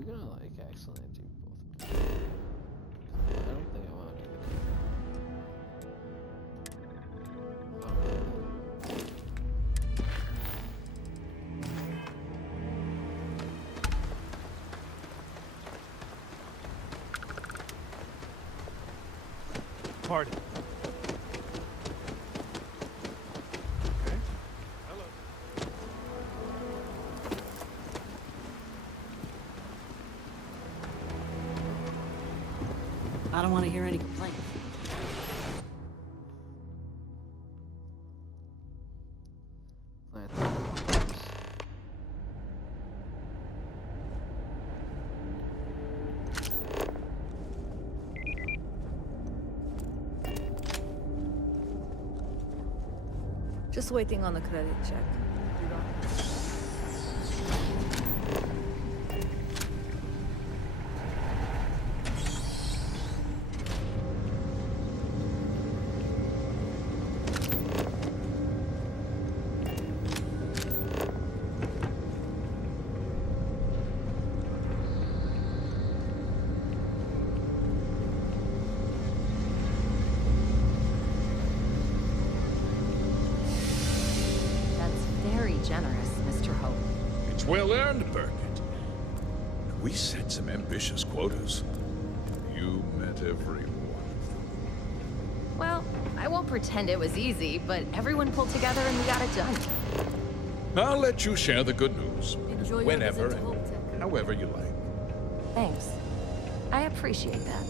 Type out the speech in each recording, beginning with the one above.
We're gonna like accidentally do both. I don't think I want to do that. Pardon. Okay. Hello. I don't want to hear any complaints. Just waiting on the credit check. Generous, Mr. Hope. It's well earned, Birgit. We set some ambitious quotas. You met every one. Well, I won't pretend it was easy, but everyone pulled together and we got it done. I'll let you share the good news. Enjoy Whenever your visit to Hope Tech. and however you like. Thanks. I appreciate that.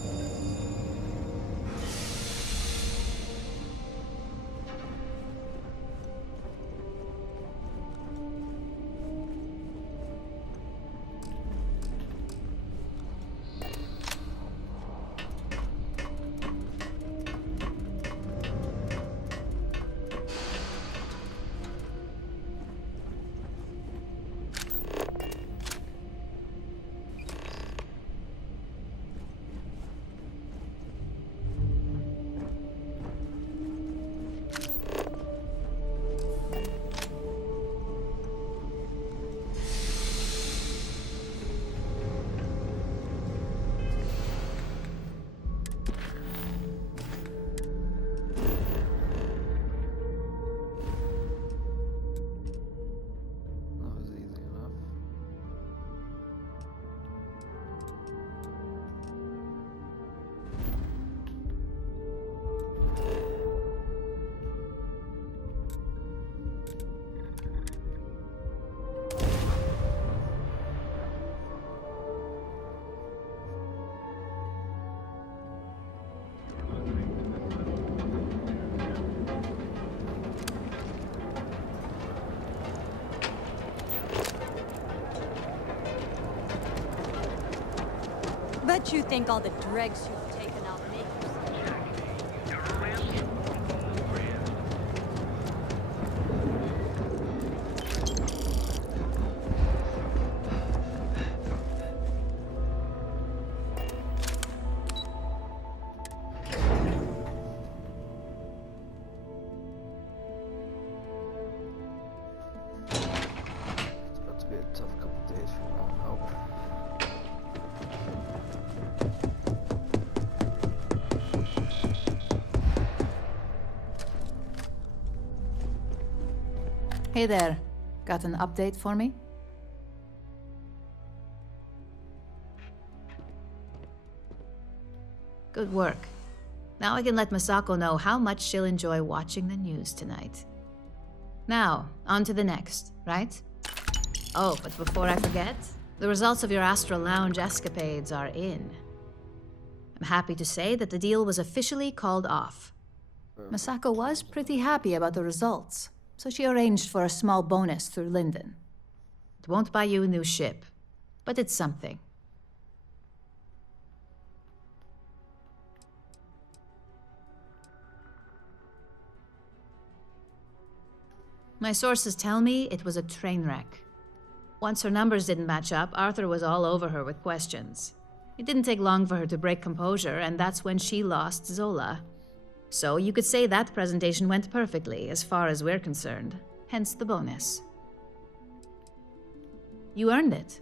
Bet you think all the dregs you've taken out make you... It's about to be a tough couple days for Mount Hope. Hey there. Got an update for me? Good work. Now I can let Masako know how much she'll enjoy watching the news tonight. Now, on to the next, right? Oh, but before I forget, the results of your Astral Lounge escapades are in. I'm happy to say that the deal was officially called off. Masako was pretty happy about the results, so she arranged for a small bonus through Linden. It won't buy you a new ship, but it's something. My sources tell me it was a train wreck. Once her numbers didn't match up, Arthur was all over her with questions. It didn't take long for her to break composure, and that's when she lost Zola. So you could say that presentation went perfectly, as far as we're concerned. Hence the bonus. You earned it.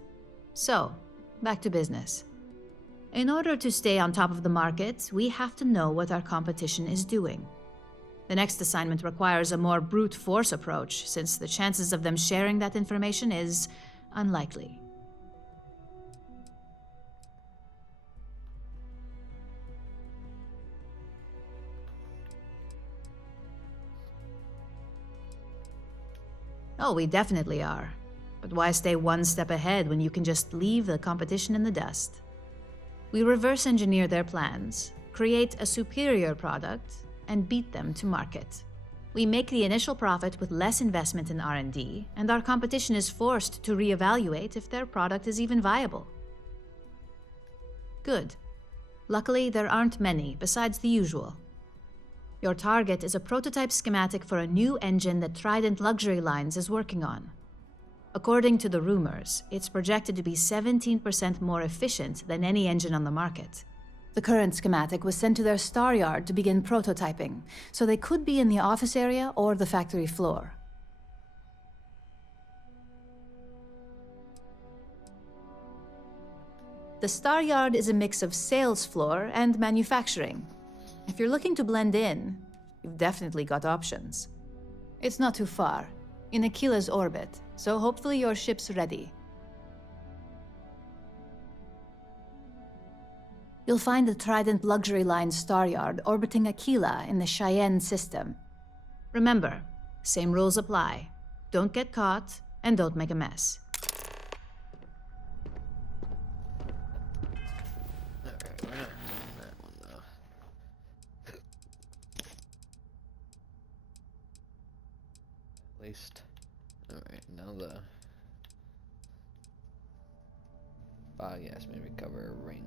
So, back to business. In order to stay on top of the market, we have to know what our competition is doing. The next assignment requires a more brute force approach, since the chances of them sharing that information is unlikely. Oh, we definitely are. But why stay one step ahead when you can just leave the competition in the dust? We reverse engineer their plans, create a superior product, and beat them to market. We make the initial profit with less investment in R&D, and our competition is forced to reevaluate if their product is even viable. Good. Luckily, there aren't many besides the usual. Your target is a prototype schematic for a new engine that Trident Luxury Lines is working on. According to the rumors, it's projected to be 17% more efficient than any engine on the market. The current schematic was sent to their Star Yard to begin prototyping, so they could be in the office area or the factory floor. The Star Yard is a mix of sales floor and manufacturing. If you're looking to blend in, you've definitely got options. It's not too far, in Aquila's orbit, so hopefully your ship's ready. You'll find the Trident Luxury Line Star Yard orbiting Aquila in the Cheyenne system. Remember, same rules apply. Don't get caught, and don't make a mess. Alright, we're not doing that one though. At least. Alright, now the. Yes, maybe cover a ring.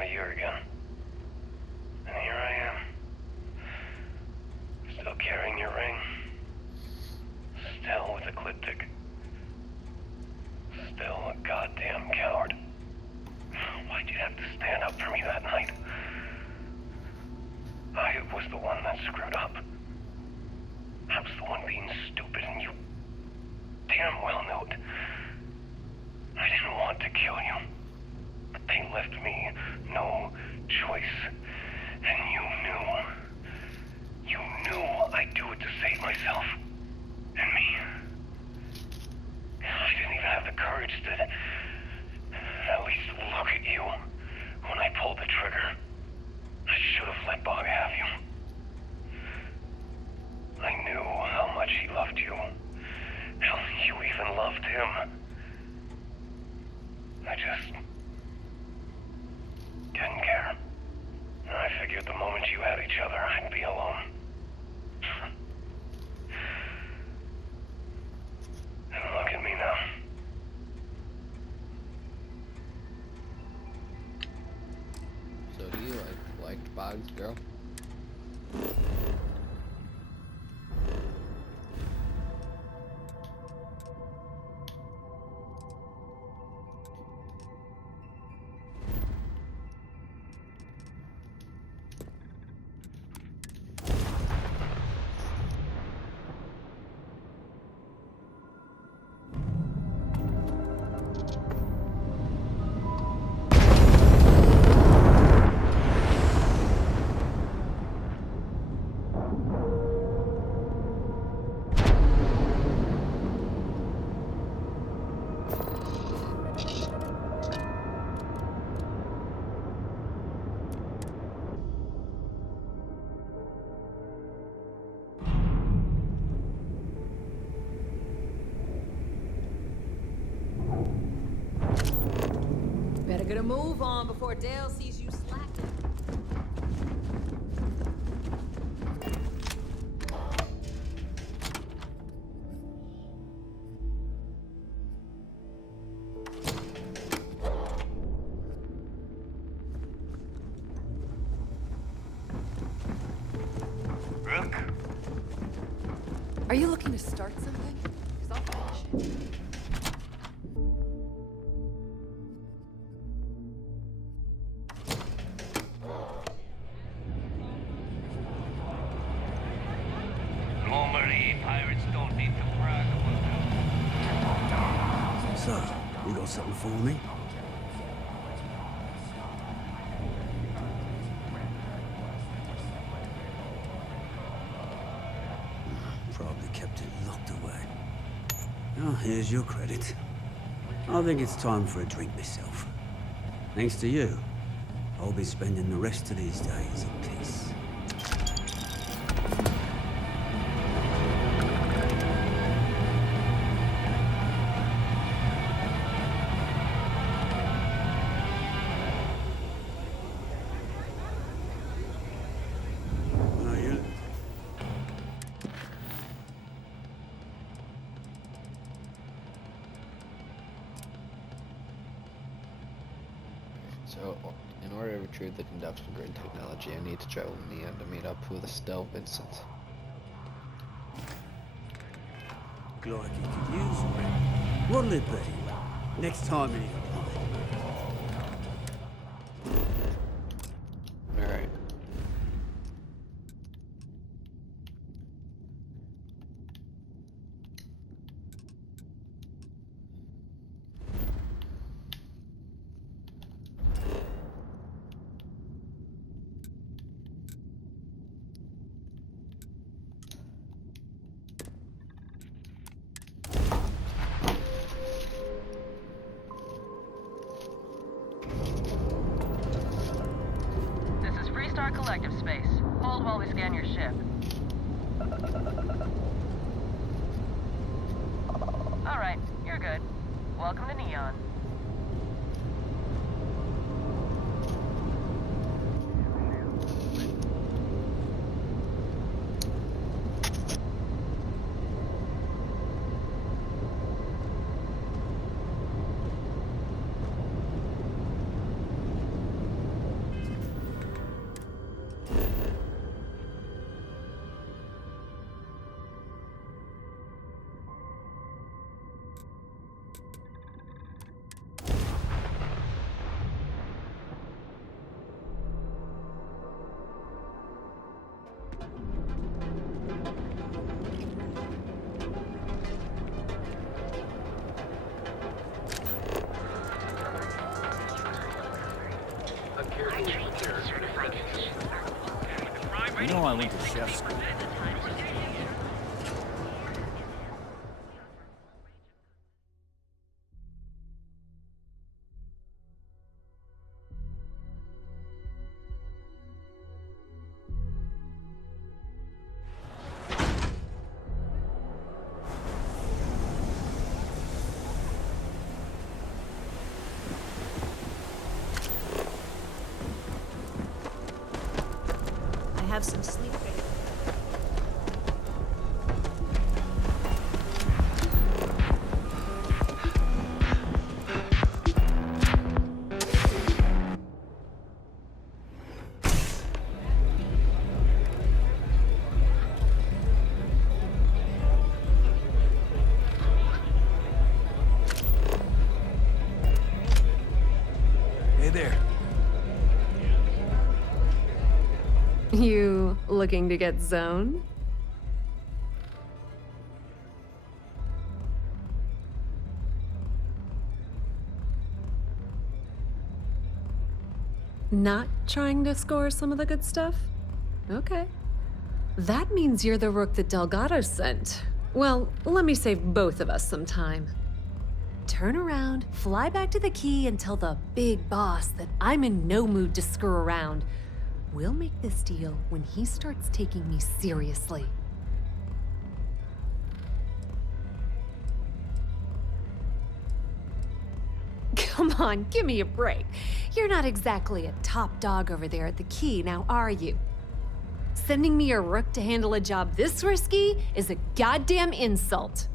time of year again. And here I am. Still carrying your ring. Still with Ecliptic. Still a goddamn coward. Why'd you have to stand up for me that night? I was the one that screwed up. I was the one being stupid, and you damn well knew it. I didn't want to kill you, but they left me no choice. And you knew. You knew I'd do it to save myself. And me. I didn't even have the courage to at least look at you when I pulled the trigger. I should have let Bog have you. I knew how much he loved you. Hell, you even loved him. I just didn't care. I figured the moment you had each other, I'd be alone. And look at me now. So do you liked Bog's girl? Better get a move on before Dale sees you slacking. Brooke? Are you looking to start something? 'Cause I'll finish it. Normally, pirates don't need to brag about them. So, you got something for me? Probably kept it locked away. Oh, here's your credit. I think it's time for a drink myself. Thanks to you, I'll be spending the rest of these days in peace. So, in order to retrieve the conduction grid technology, I need to travel with Neon to meet up with Estelle Vincent. Look like he could use it. What'll it be? Next time he... Alright. This is Freestar Collective Space. Hold while we scan your ship. Alright, you're good. Welcome to Neon. You know I went to chef school. I have some sleep. Hey there. You looking to get zoned? Not trying to score some of the good stuff? Okay. That means you're the rook that Delgado sent. Well, let me save both of us some time. Turn around, fly back to the key, and tell the big boss that I'm in no mood to screw around. We'll make this deal when he starts taking me seriously. Come on, give me a break. You're not exactly a top dog over there at the key, now are you? Sending me a rook to handle a job this risky is a goddamn insult.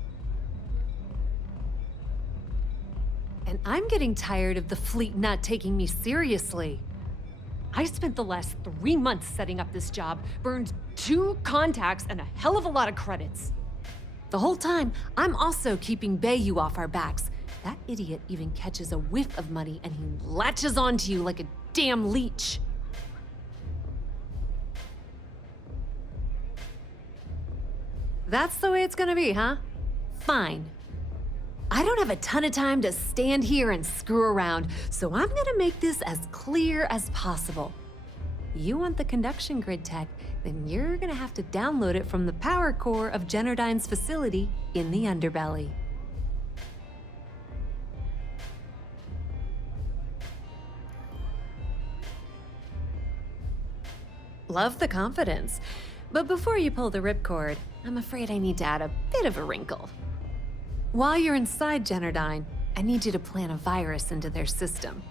And I'm getting tired of the fleet not taking me seriously. I spent the last 3 months setting up this job, burned 2 contacts and a hell of a lot of credits. The whole time, I'm also keeping Bayou off our backs. That idiot even catches a whiff of money and he latches onto you like a damn leech. That's the way it's gonna be, huh? Fine. I don't have a ton of time to stand here and screw around, so I'm gonna make this as clear as possible. You want the conduction grid tech, then you're gonna have to download it from the power core of Generdyne's facility in the underbelly. Love the confidence, but before you pull the ripcord, I'm afraid I need to add a bit of a wrinkle. While you're inside Generdyne, I need you to plant a virus into their system.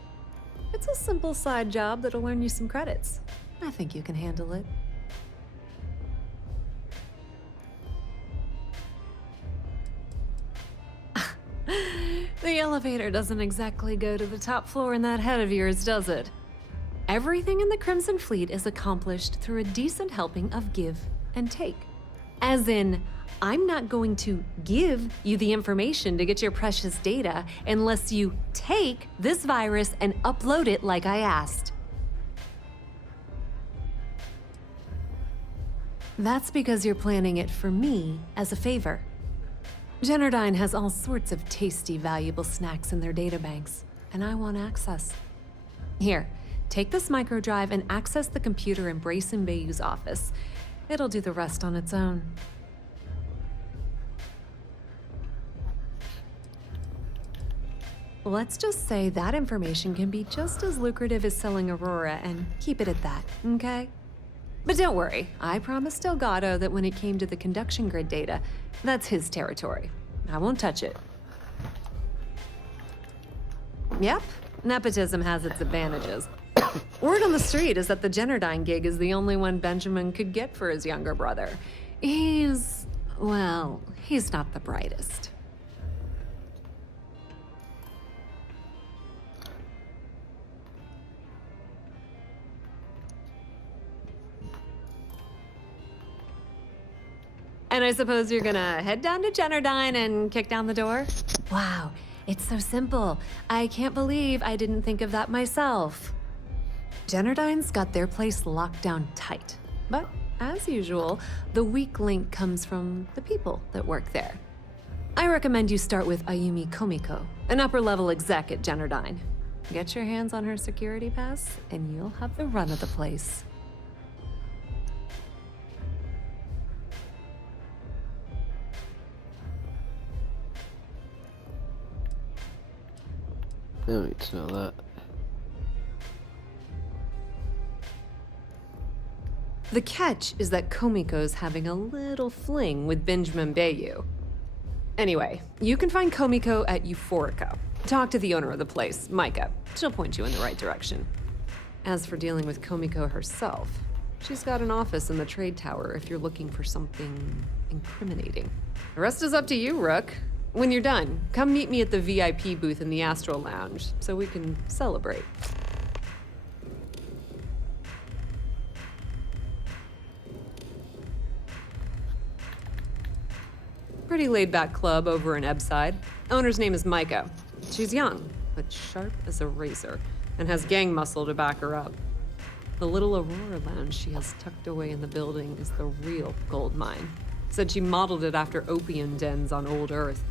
It's a simple side job that'll earn you some credits. I think you can handle it. The elevator doesn't exactly go to the top floor in that head of yours, does it? Everything in the Crimson Fleet is accomplished through a decent helping of give and take. As in, I'm not going to give you the information to get your precious data unless you take this virus and upload it like I asked. That's because you're planning it for me as a favor. Generdyne has all sorts of tasty, valuable snacks in their databanks, and I want access. Here, take this microdrive and access the computer in Brayson Bayou's office. It'll do the rest on its own. Let's just say that information can be just as lucrative as selling Aurora and keep it at that, okay? But don't worry, I promised Delgado that when it came to the conduction grid data, that's his territory. I won't touch it. Yep, nepotism has its advantages. Word on the street is that the Generdyne gig is the only one Benjamin could get for his younger brother. He's not the brightest. And I suppose you're gonna head down to Generdyne and kick down the door? Wow, it's so simple. I can't believe I didn't think of that myself. Generdyne's got their place locked down tight. But, as usual, the weak link comes from the people that work there. I recommend you start with Ayumi Komiko, an upper-level exec at Generdyne. Get your hands on her security pass, and you'll have the run of the place. I don't need to know that. The catch is that Komiko's having a little fling with Benjamin Bayou. Anyway, you can find Komiko at Euphorica. Talk to the owner of the place, Micah. She'll point you in the right direction. As for dealing with Komiko herself, she's got an office in the trade tower if you're looking for something incriminating. The rest is up to you, Rook. When you're done, come meet me at the VIP booth in the Astral Lounge so we can celebrate. Pretty laid-back club over in Ebbside. Owner's name is Micah. She's young, but sharp as a razor, and has gang muscle to back her up. The little Aurora lounge she has tucked away in the building is the real gold mine. Said she modeled it after opium dens on old Earth.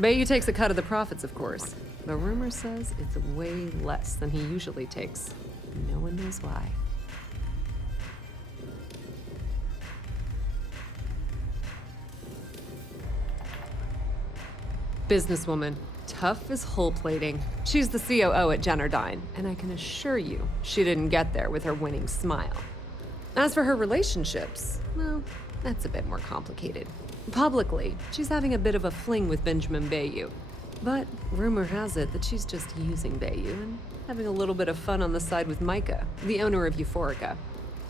Bayou takes a cut of the profits, of course. The rumor says it's way less than he usually takes. No one knows why. Businesswoman, tough as hull plating. She's the COO at Jennerdyne, and I can assure you she didn't get there with her winning smile. As for her relationships, well, that's a bit more complicated. Publicly, she's having a bit of a fling with Benjamin Bayou, but rumor has it that she's just using Bayou and having a little bit of fun on the side with Micah, the owner of Euphorica.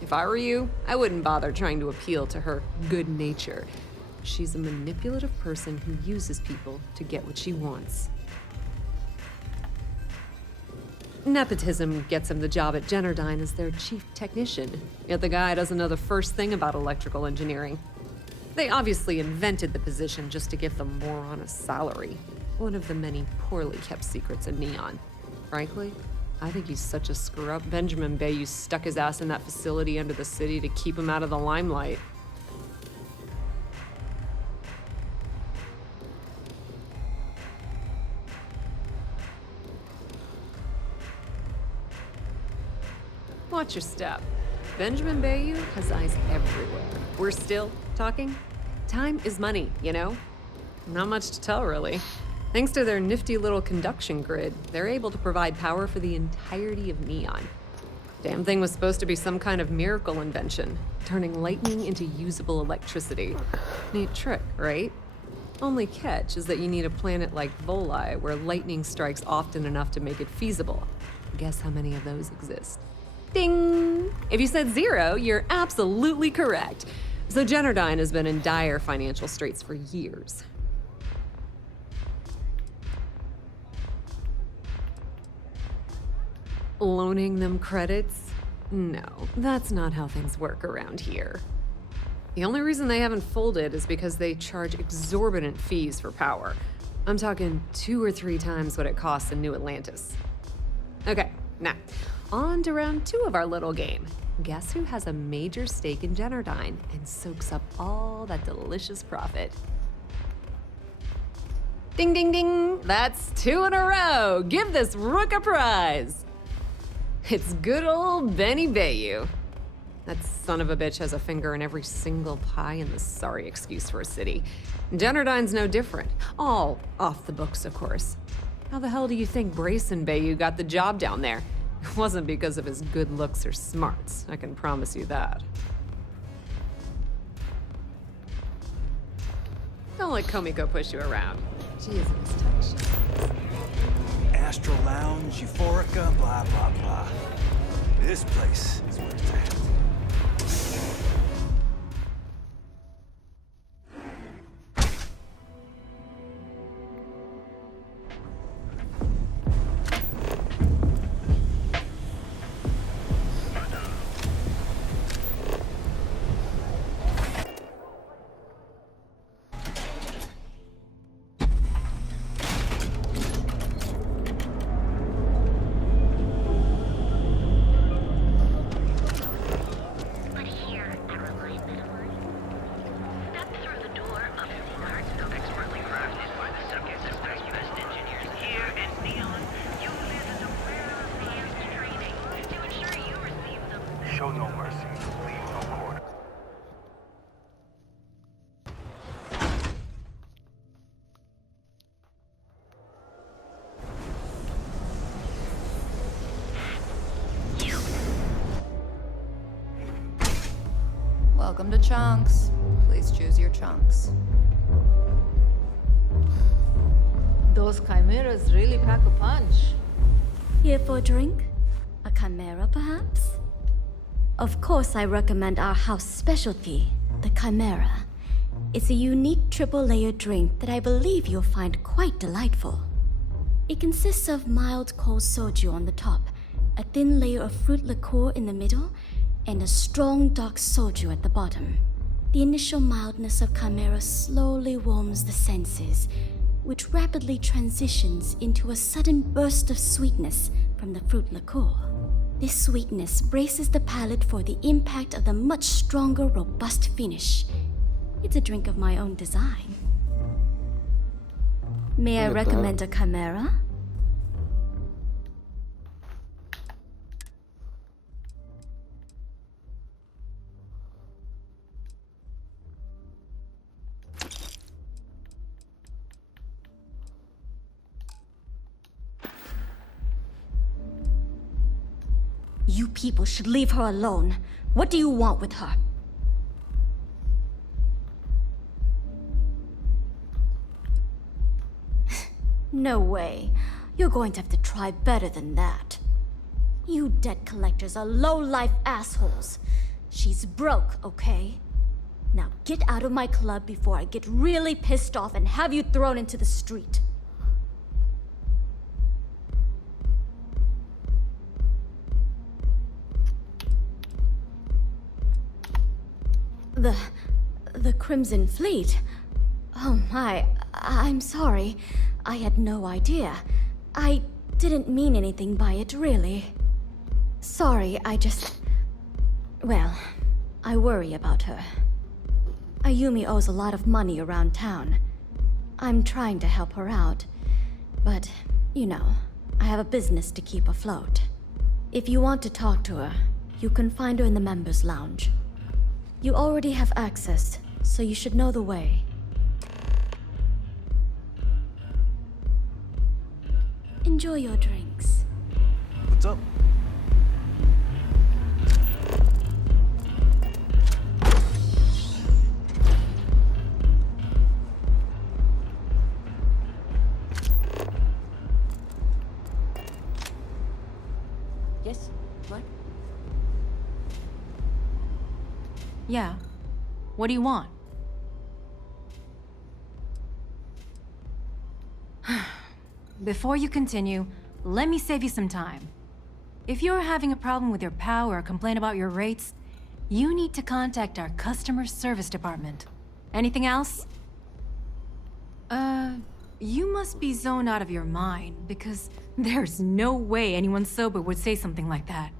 If I were you, I wouldn't bother trying to appeal to her good nature. She's a manipulative person who uses people to get what she wants. Nepotism gets him the job at Jennerdyne as their chief technician, yet the guy doesn't know the first thing about electrical engineering. They obviously invented the position just to give the moron a salary, one of the many poorly kept secrets in Neon. Frankly, I think he's such a screw-up Benjamin Bayou stuck his ass in that facility under the city to keep him out of the limelight. Watch your step. Benjamin Bayou has eyes everywhere. We're still talking? Time is money, you know? Not much to tell, really. Thanks to their nifty little conduction grid, they're able to provide power for the entirety of Neon. Damn thing was supposed to be some kind of miracle invention, turning lightning into usable electricity. Neat trick, right? Only catch is that you need a planet like Voli, where lightning strikes often enough to make it feasible. Guess how many of those exist? Ding! If you said 0, you're absolutely correct. So Jennerdyne has been in dire financial straits for years. Loaning them credits? No, that's not how things work around here. The only reason they haven't folded is because they charge exorbitant fees for power. I'm talking 2 or 3 times what it costs in New Atlantis. Okay, now, on to round 2 of our little game. Guess who has a major stake in Jennerdyne and soaks up all that delicious profit? Ding, ding, ding! That's 2 in a row! Give this rook a prize! It's good old Benny Bayou. That son of a bitch has a finger in every single pie in this sorry excuse for a city. Jennerdyne's no different. All off the books, of course. How the hell do you think Brayson Bayou got the job down there? It wasn't because of his good looks or smarts, I can promise you that. Don't let Komiko push you around. She isn't as touchy. Astral Lounge, Euphorica, blah, blah, blah. This place is where it's at. But here, Welcome to Chunks. Please choose your chunks. Those chimeras really pack a punch. Here for a drink? A chimera, perhaps? Of course, I recommend our house specialty, the chimera. It's a unique triple-layer drink that I believe you'll find quite delightful. It consists of mild cold soju on the top, a thin layer of fruit liqueur in the middle, and a strong dark soju at the bottom. The initial mildness of chimera slowly warms the senses, which rapidly transitions into a sudden burst of sweetness from the fruit liqueur. This sweetness braces the palate for the impact of the much stronger, robust finish. It's a drink of my own design. May I recommend a chimera? You people should leave her alone. What do you want with her? No way. You're going to have to try better than that. You debt collectors are low-life assholes. She's broke, okay? Now get out of my club before I get really pissed off and have you thrown into the street. The Crimson Fleet? Oh my, I'm sorry. I had no idea. I didn't mean anything by it, really. Sorry, well, I worry about her. Ayumi owes a lot of money around town. I'm trying to help her out. But, you know, I have a business to keep afloat. If you want to talk to her, you can find her in the members' lounge. You already have access, so you should know the way. Enjoy your drinks. What's up? Yes? What? Yeah. What do you want? Before you continue, let me save you some time. If you're having a problem with your POW or a complaint about your rates, you need to contact our customer service department. Anything else? You must be zoned out of your mind, because there's no way anyone sober would say something like that.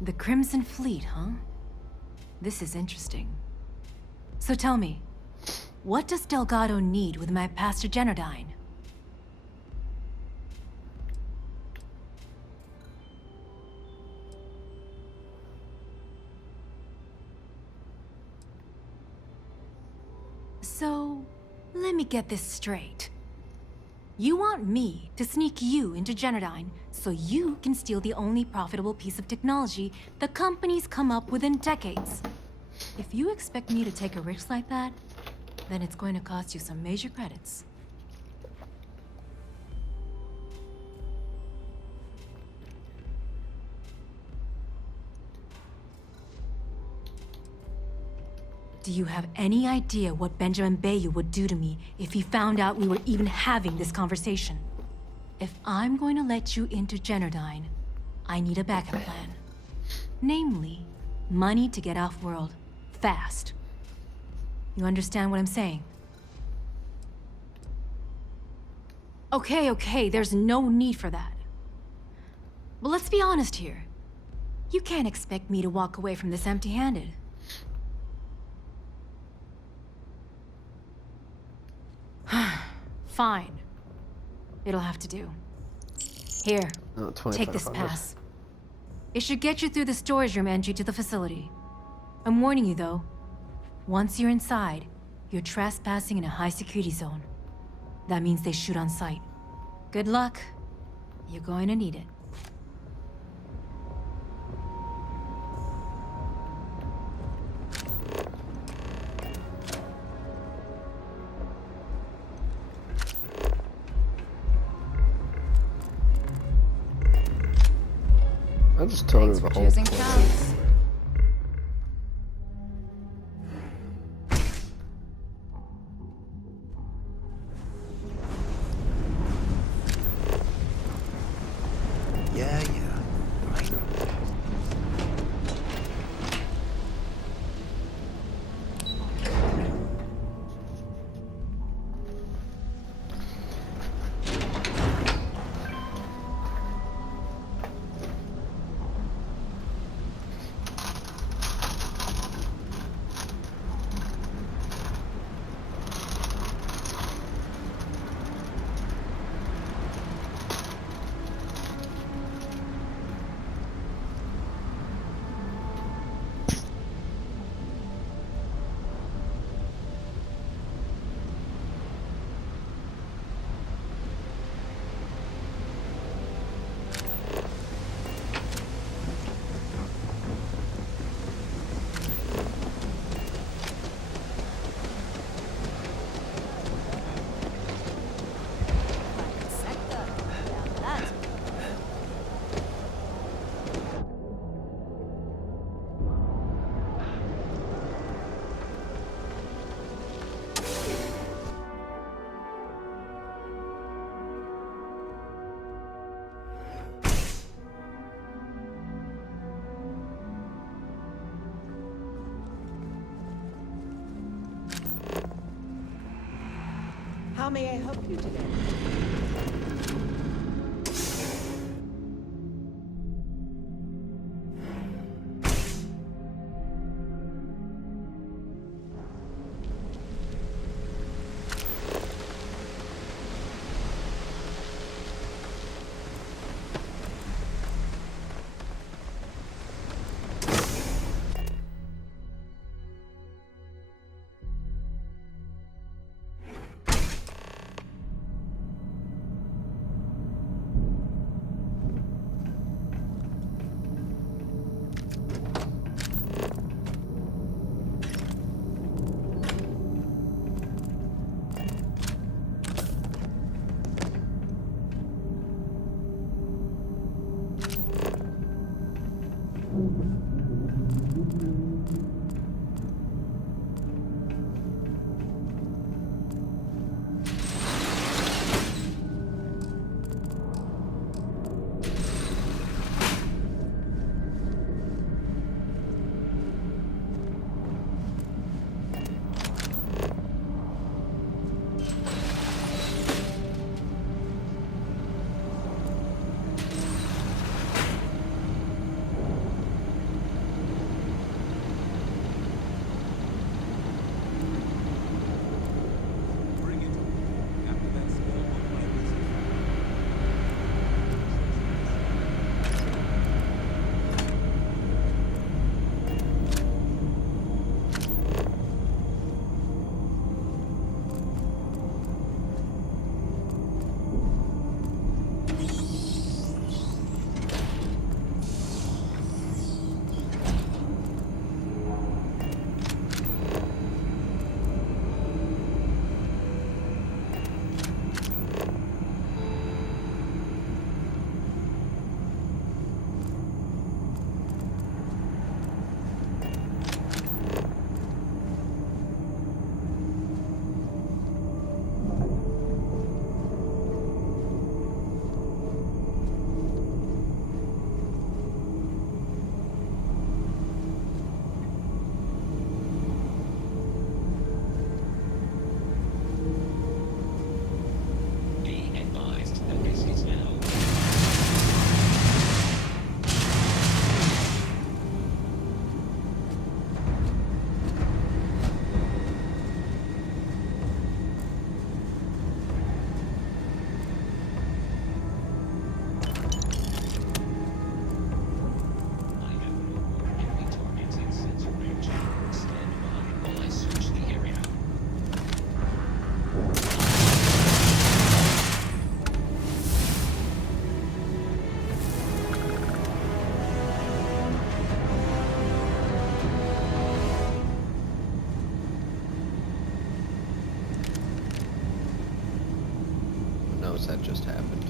The Crimson Fleet, huh? This is interesting. So tell me, what does Delgado need with my Pastor Genardine? So, let me get this straight. You want me to sneak you into Genardine so you can steal the only profitable piece of technology the company's come up with in decades. If you expect me to take a risk like that, then it's going to cost you some major credits. Do you have any idea what Benjamin Bayou would do to me if he found out we were even having this conversation? If I'm going to let you into Genardine, I need a backup plan. Namely, money to get off-world, fast. You understand what I'm saying? Okay, there's no need for that. But let's be honest here. You can't expect me to walk away from this empty-handed. Fine. It'll have to do. Here, take this pass. It should get you through the storage room entry to the facility. I'm warning you though, once you're inside, you're trespassing in a high security zone. That means they shoot on sight. Good luck. You're going to need it. I just told her Thanks the for whole choosing point. Chalice. Yeah, yeah. I know. How may I help you today? knows that just happened.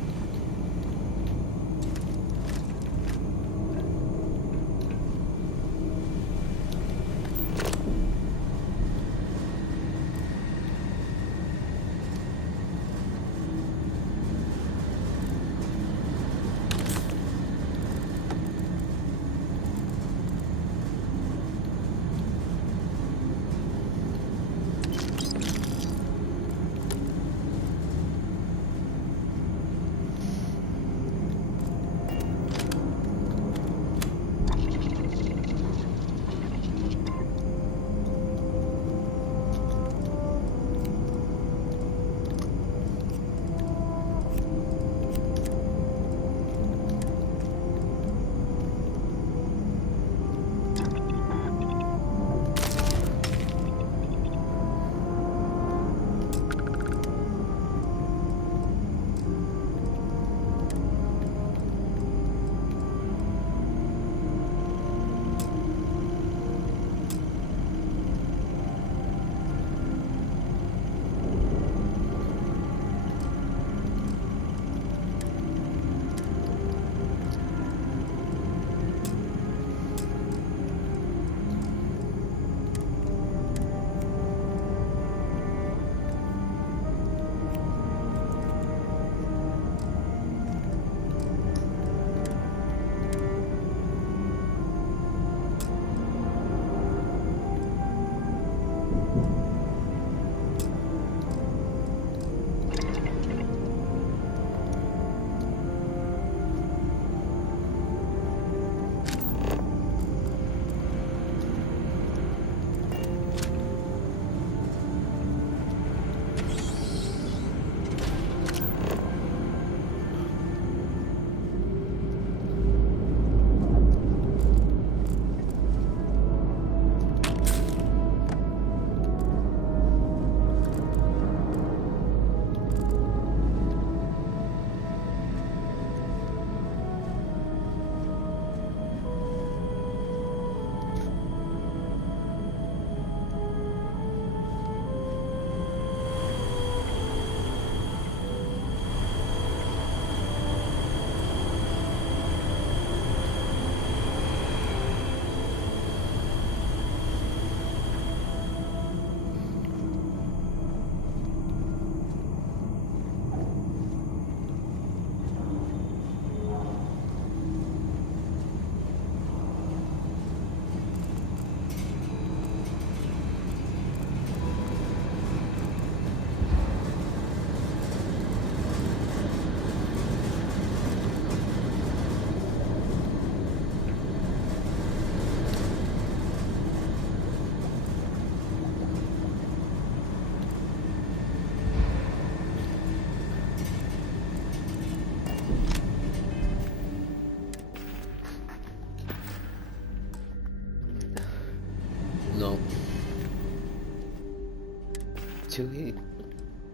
No.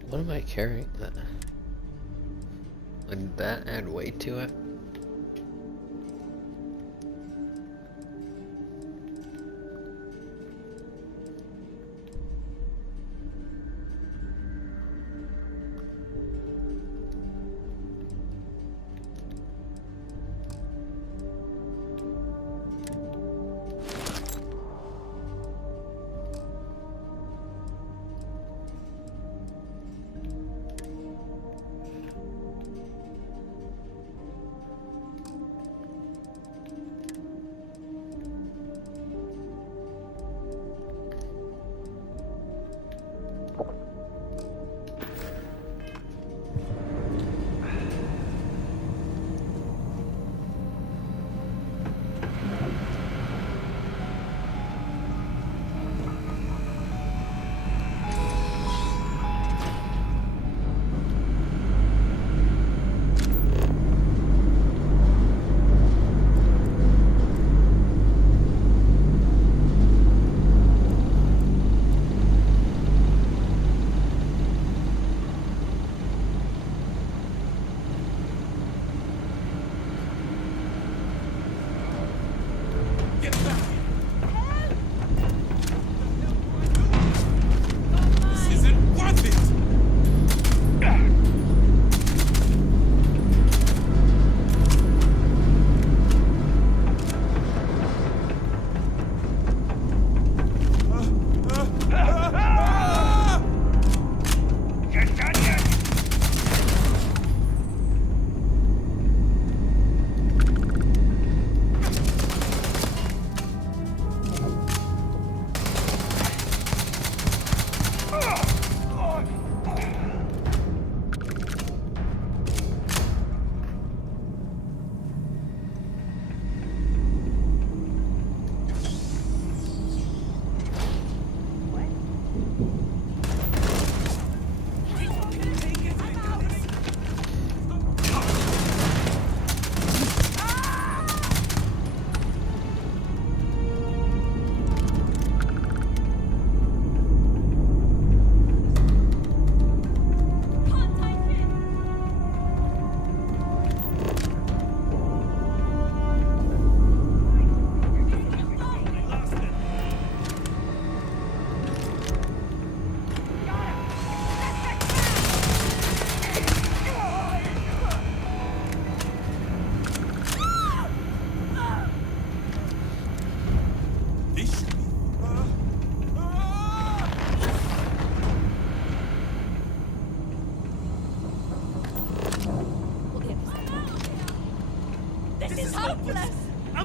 What am I carrying that? Would that add weight to it?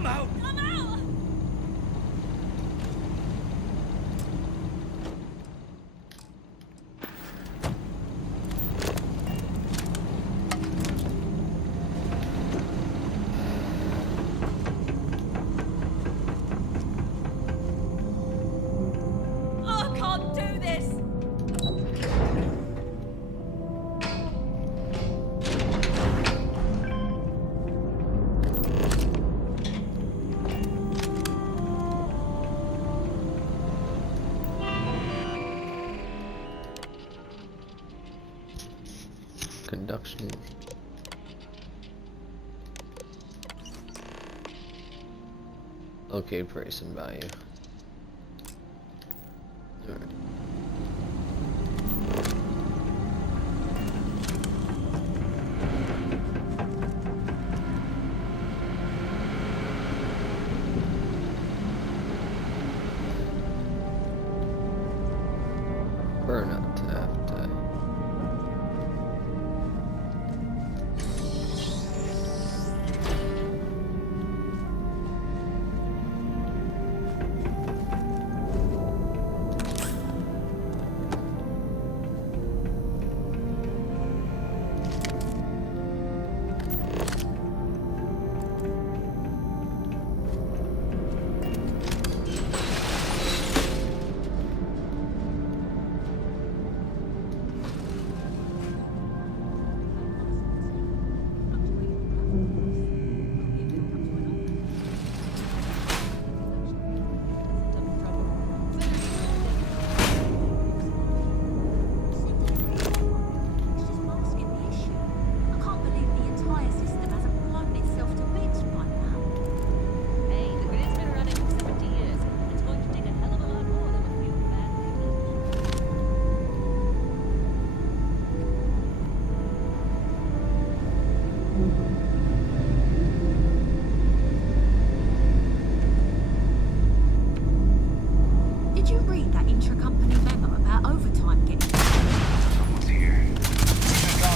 I'm out! I'm out! I can't do this! Conduction. Okay, price and value. Alright. Burnout tapped. Did you read that intra-company memo about overtime getting... Someone's here. Let's go!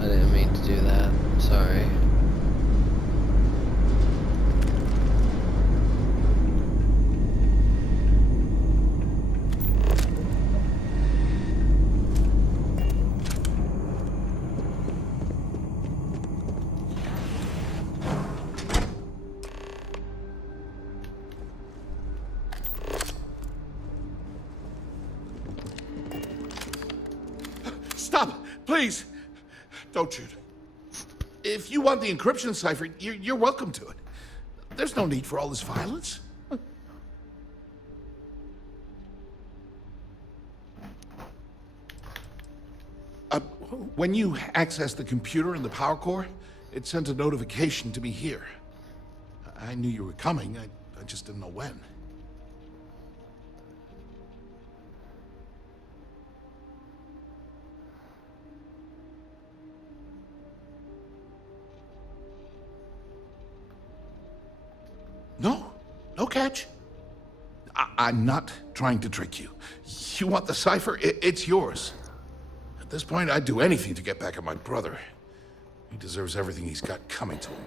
I didn't mean to do that. Sorry. Stop! Please! Don't shoot. If you want the encryption cipher, you're welcome to it. There's no need for all this violence. When you access the computer in the power core, it sends a notification to me here. I knew you were coming, I just didn't know when. No catch. I'm not trying to trick you. You want the cipher? It's yours. At this point, I'd do anything to get back at my brother. He deserves everything he's got coming to him.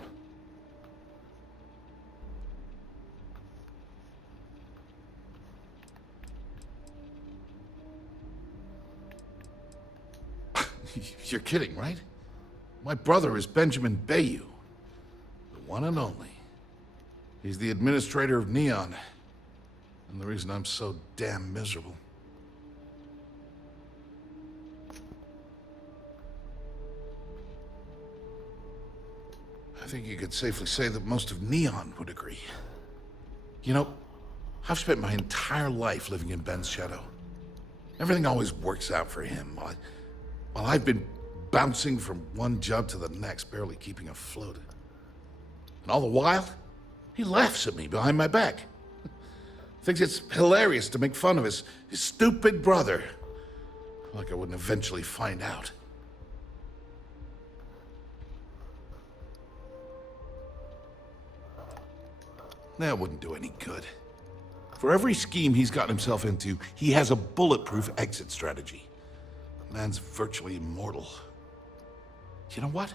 You're kidding, right? My brother is Benjamin Bayou, the one and only. He's the administrator of Neon. And the reason I'm so damn miserable. I think you could safely say that most of Neon would agree. You know, I've spent my entire life living in Ben's shadow. Everything always works out for him, while I've been bouncing from one job to the next, barely keeping afloat. And all the while, he laughs at me behind my back. Thinks it's hilarious to make fun of his stupid brother. Like I wouldn't eventually find out. That wouldn't do any good. For every scheme he's gotten himself into, he has a bulletproof exit strategy. Man's virtually immortal. You know what?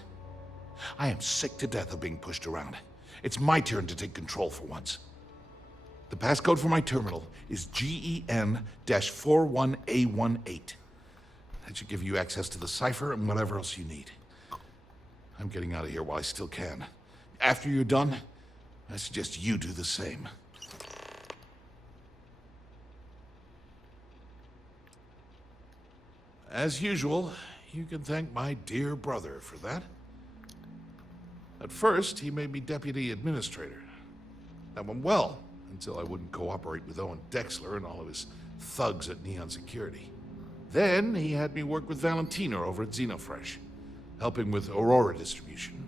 I am sick to death of being pushed around. It's my turn to take control for once. The passcode for my terminal is GEN-41A18. That should give you access to the cipher and whatever else you need. I'm getting out of here while I still can. After you're done, I suggest you do the same. As usual, you can thank my dear brother for that. At first, he made me deputy administrator. That went well, until I wouldn't cooperate with Owen Dexler and all of his thugs at Neon Security. Then, he had me work with Valentina over at Xenofresh, helping with Aurora distribution.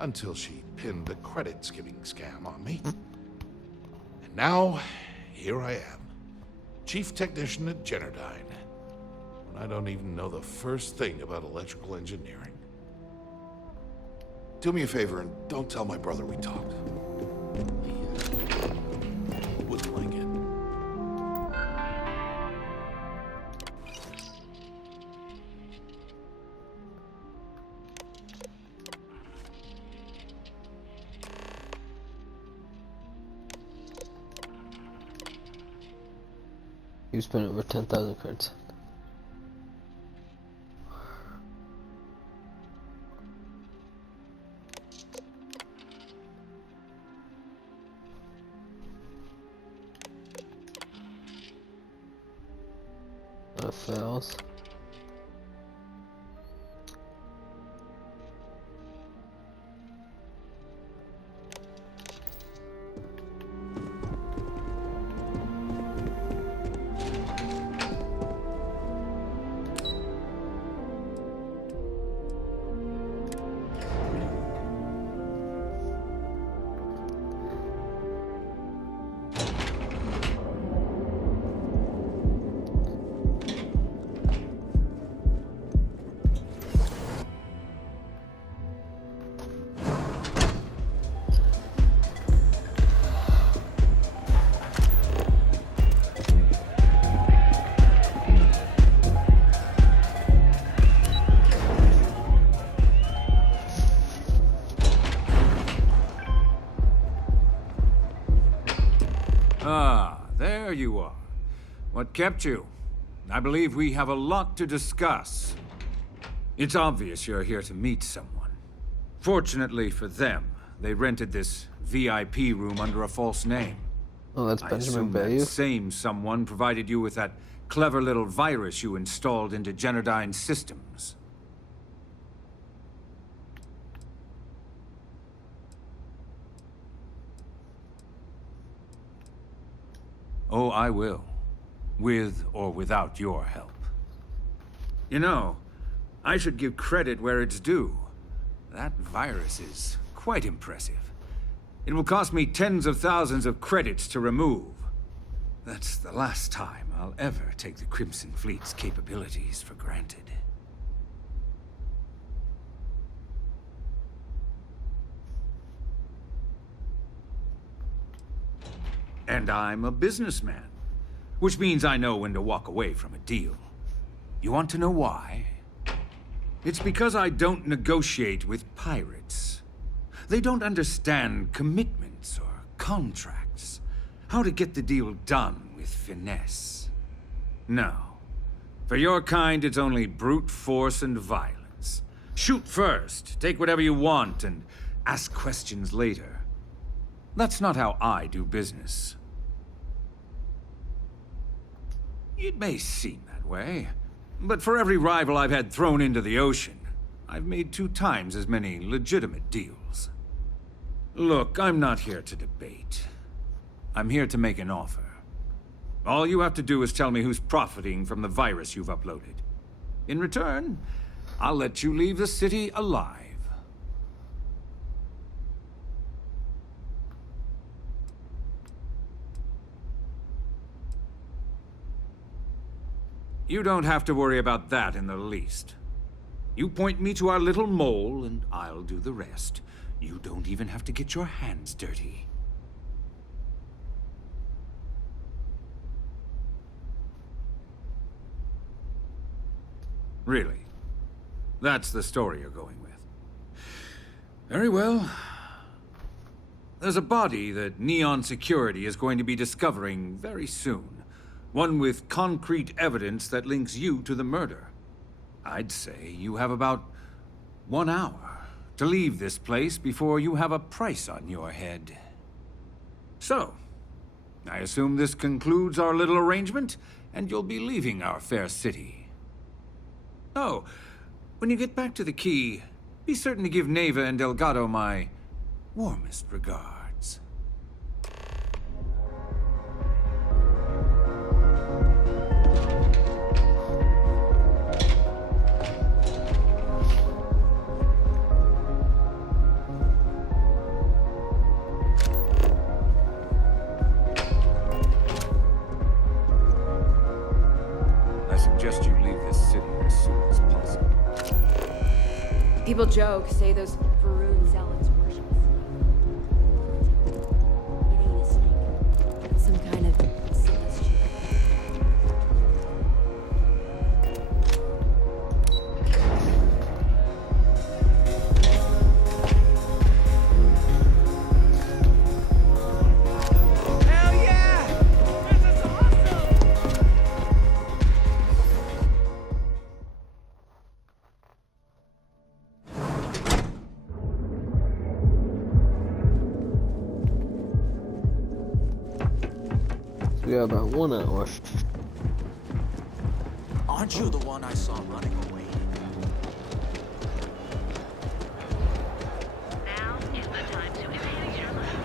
Until she pinned a credit skimming scam on me. And now, here I am, chief technician at Generdyne, when I don't even know the first thing about electrical engineering. Do me a favor and don't tell my brother we talked. He wouldn't like it. You spent over 10,000 credits. That fails. Ah, there you are. What kept you? I believe we have a lot to discuss. It's obvious you're here to meet someone. Fortunately for them, they rented this VIP room under a false name. Oh, that's I Benjamin assume that Bayou? same someone provided you with that clever little virus you installed into Generdyne's systems. Oh, I will. With or without your help. You know, I should give credit where it's due. That virus is quite impressive. It will cost me tens of thousands of credits to remove. That's the last time I'll ever take the Crimson Fleet's capabilities for granted. And I'm a businessman, which means I know when to walk away from a deal. You want to know why? It's because I don't negotiate with pirates. They don't understand commitments or contracts, how to get the deal done with finesse. No. For your kind, it's only brute force and violence. Shoot first, take whatever you want, and ask questions later. That's not how I do business. It may seem that way, but for every rival I've had thrown into the ocean, I've made 2 times as many legitimate deals. Look, I'm not here to debate. I'm here to make an offer. All you have to do is tell me who's profiting from the virus you've uploaded. In return, I'll let you leave the city alive. You don't have to worry about that in the least. You point me to our little mole, and I'll do the rest. You don't even have to get your hands dirty. Really? That's the story you're going with. Very well. There's a body that Neon Security is going to be discovering very soon. One with concrete evidence that links you to the murder. I'd say you have about 1 hour to leave this place before you have a price on your head. So, I assume this concludes our little arrangement, and you'll be leaving our fair city. Oh, when you get back to the Key, be certain to give Neva and Delgado my warmest regards. I suggest you leave this city as soon as possible. People joke, say those Faroon zealots worship. It ain't a snake. It's some kind of celestial. Hell yeah! This is awesome! We got about 1 hour. Aren't you the one I saw running away? Now is the time to enhance your life.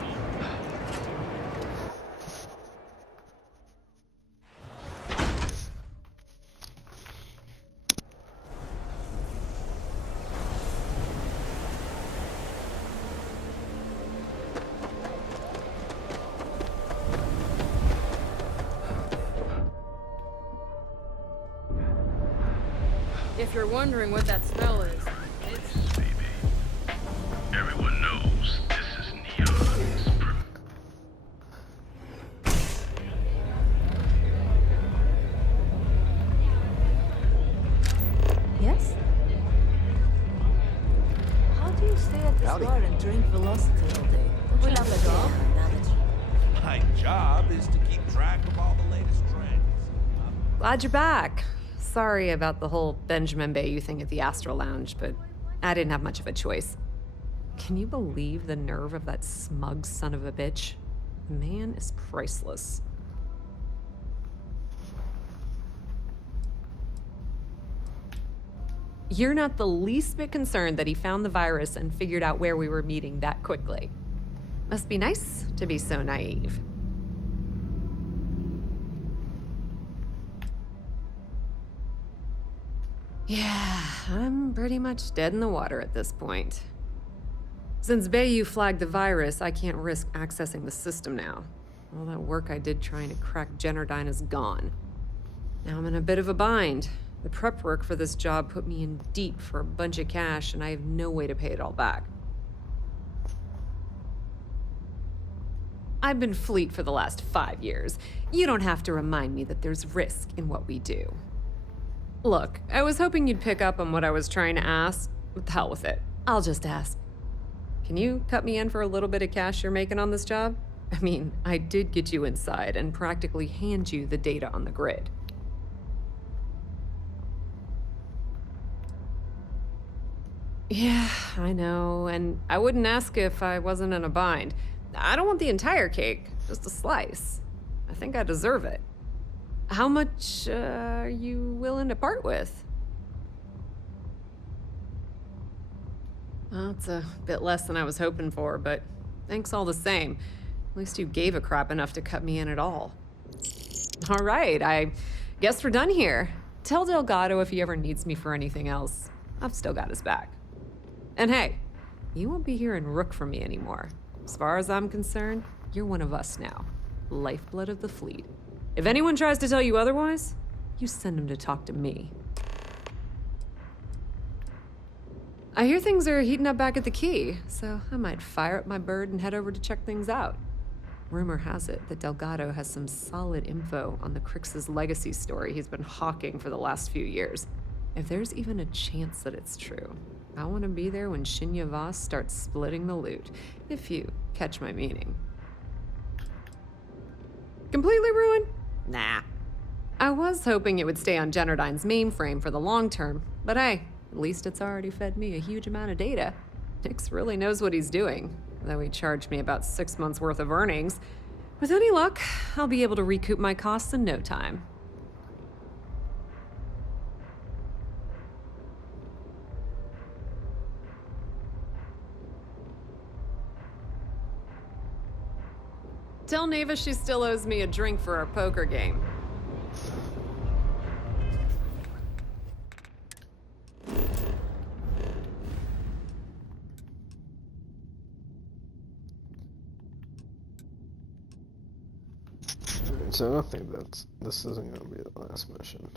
If you're wondering what that smell is, it's... Everyone knows this is Neon's Yes? How do you stay at this Howdy. bar and drink Velocity all day? Don't you have a job? My job is to keep track of all the latest trends. Glad you're back. Sorry about the whole Benjamin Bayou thing at the Astro Lounge, but I didn't have much of a choice. Can you believe the nerve of that smug son of a bitch? The man is priceless. You're not the least bit concerned that he found the virus and figured out where we were meeting that quickly. Must be nice to be so naive. Yeah, I'm pretty much dead in the water at this point. Since Bayou flagged the virus, I can't risk accessing the system now. All that work I did trying to crack Generdyne is gone. Now I'm in a bit of a bind. The prep work for this job put me in deep for a bunch of cash, and I have no way to pay it all back. I've been fleet for the last 5 years. You don't have to remind me that there's risk in what we do. Look, I was hoping you'd pick up on what I was trying to ask. What the hell with it? I'll just ask. Can you cut me in for a little bit of cash you're making on this job? I mean, I did get you inside and practically hand you the data on the grid. Yeah, I know, and I wouldn't ask if I wasn't in a bind. I don't want the entire cake, just a slice. I think I deserve it. How much are you willing to part with? Well, it's a bit less than I was hoping for, but thanks all the same. At least you gave a crap enough to cut me in at all. All right, I guess we're done here. Tell Delgado if he ever needs me for anything else. I've still got his back. And hey, you won't be hearing Rook from me anymore. As far as I'm concerned, you're one of us now. Lifeblood of the fleet. If anyone tries to tell you otherwise, you send them to talk to me. I hear things are heating up back at the Key, so I might fire up my bird and head over to check things out. Rumor has it that Delgado has some solid info on the Crix's legacy story he's been hawking for the last few years. If there's even a chance that it's true, I want to be there when Shinya Voss starts splitting the loot, if you catch my meaning. Completely ruined? Nah. I was hoping it would stay on Generdyne's mainframe for the long term, but hey, at least it's already fed me a huge amount of data. Nix really knows what he's doing, though he charged me about 6 months' worth of earnings. With any luck, I'll be able to recoup my costs in no time. Tell Neva she still owes me a drink for our poker game. So I think this isn't going to be the last mission.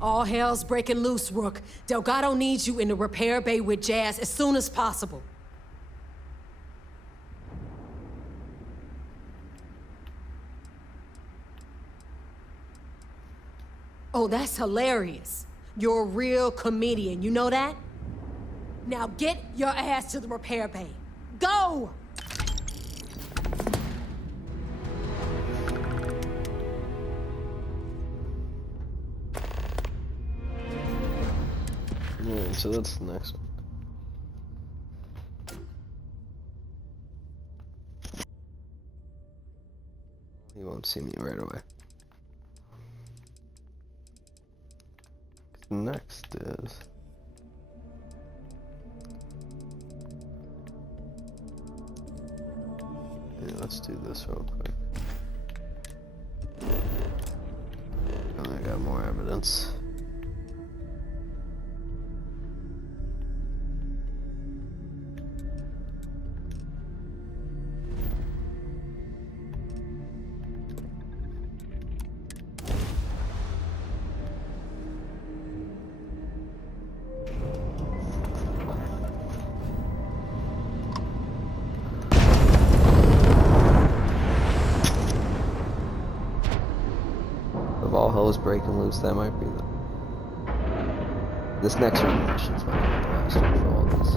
All hell's breaking loose, Rook. Delgado needs you in the repair bay with Jazz as soon as possible. Oh, that's hilarious. You're a real comedian, you know that? Now get your ass to the repair bay. Go! Yeah, so that's the next one. He won't see me right away. Next is... yeah, let's do this real quick. Oh, I got more evidence. If all hell is breaking loose, that might be the... this next mission's might be the last one for all of this.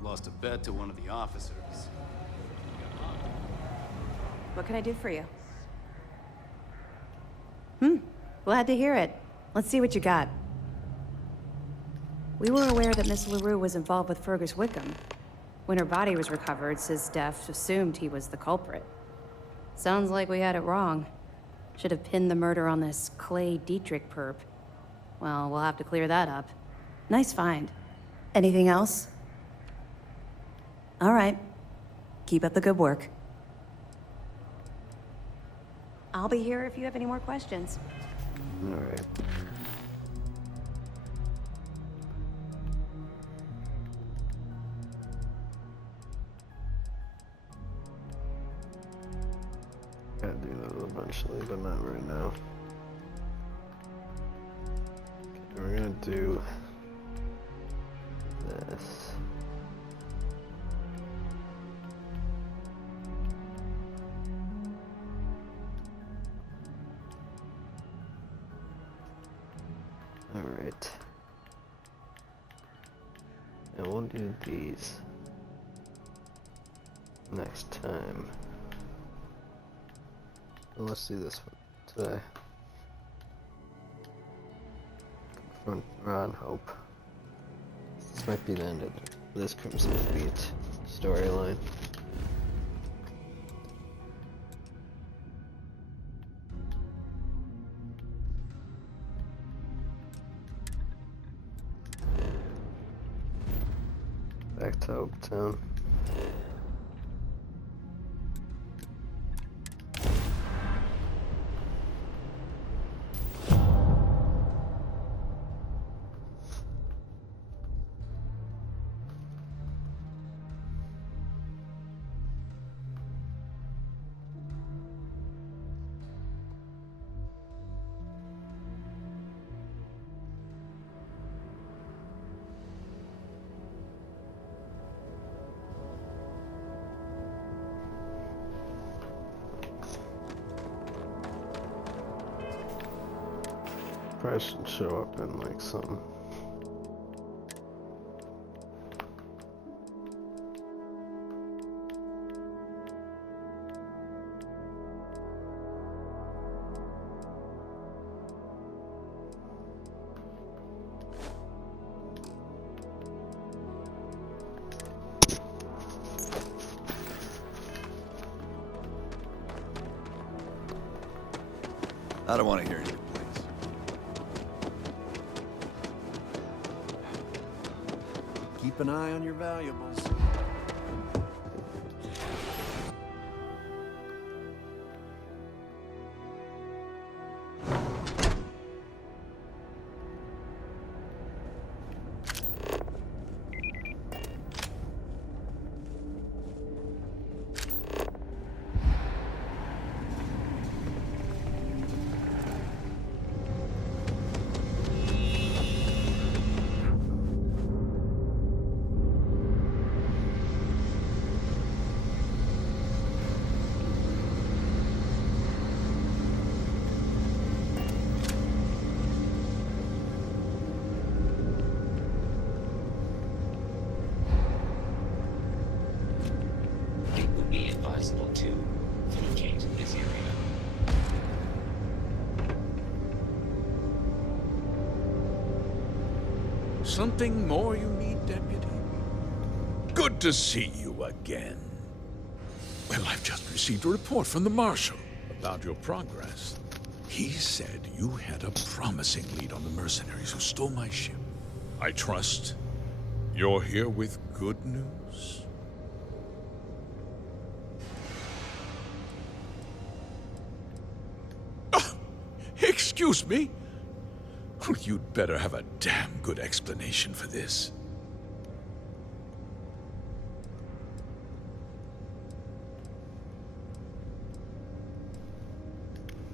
Lost a bet to one of the officers. What can I do for you? Glad to hear it. Let's see what you got. We were aware that Miss LaRue was involved with Fergus Wickham. When her body was recovered, SysDef assumed he was the culprit. Sounds like we had it wrong. Should have pinned the murder on this Clay Dietrich perp. Well, we'll have to clear that up. Nice find. Anything else? All right. Keep up the good work. I'll be here if you have any more questions. All right. Gotta do that eventually, but not right now. Okay, we're gonna do this. All right. And we'll do these next time. Let's do this one today. Front Ron Hope. This might be the end of this Crimson Fleet storyline. Back to Hope Town. Probably should show up in like some I don't want to hear any complaints. Keep an eye on your valuables. To vacate this area. Something more you need, Deputy? Good to see you again. Well, I've just received a report from the Marshal about your progress. He said you had a promising lead on the mercenaries who stole my ship. I trust you're here with good news? Excuse me? Well, you'd better have a damn good explanation for this.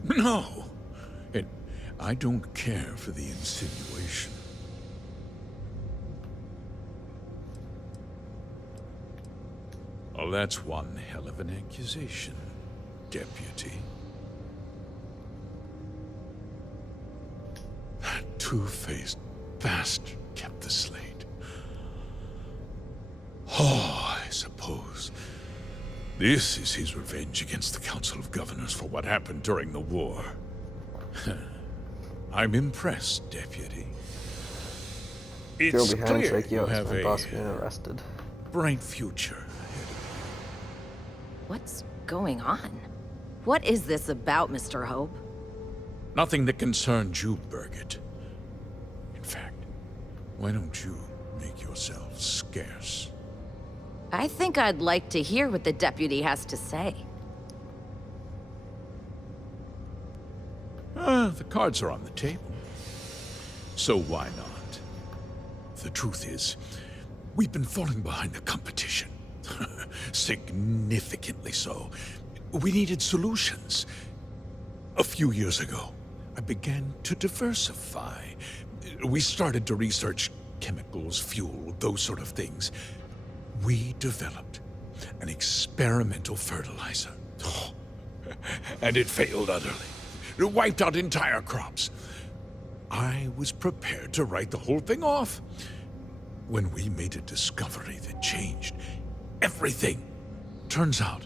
No! And I don't care for the insinuation. Well, that's one hell of an accusation, Deputy. That two-faced bastard kept the slate. Oh, I suppose this is his revenge against the Council of Governors for what happened during the war. I'm impressed, Deputy. It's Girl behind clear like, yo, you have my boss a getting arrested. bright future. What's going on? What is this about, Mr. Hope? Nothing that concerns you, Birgit. In fact, why don't you make yourself scarce? I think I'd like to hear what the deputy has to say. The cards are on the table. So why not? The truth is, we've been falling behind the competition. Significantly so. We needed solutions. A few years ago, I began to diversify. We started to research chemicals, fuel, those sort of things. We developed an experimental fertilizer. And it failed utterly. It wiped out entire crops. I was prepared to write the whole thing off when we made a discovery that changed everything. Turns out,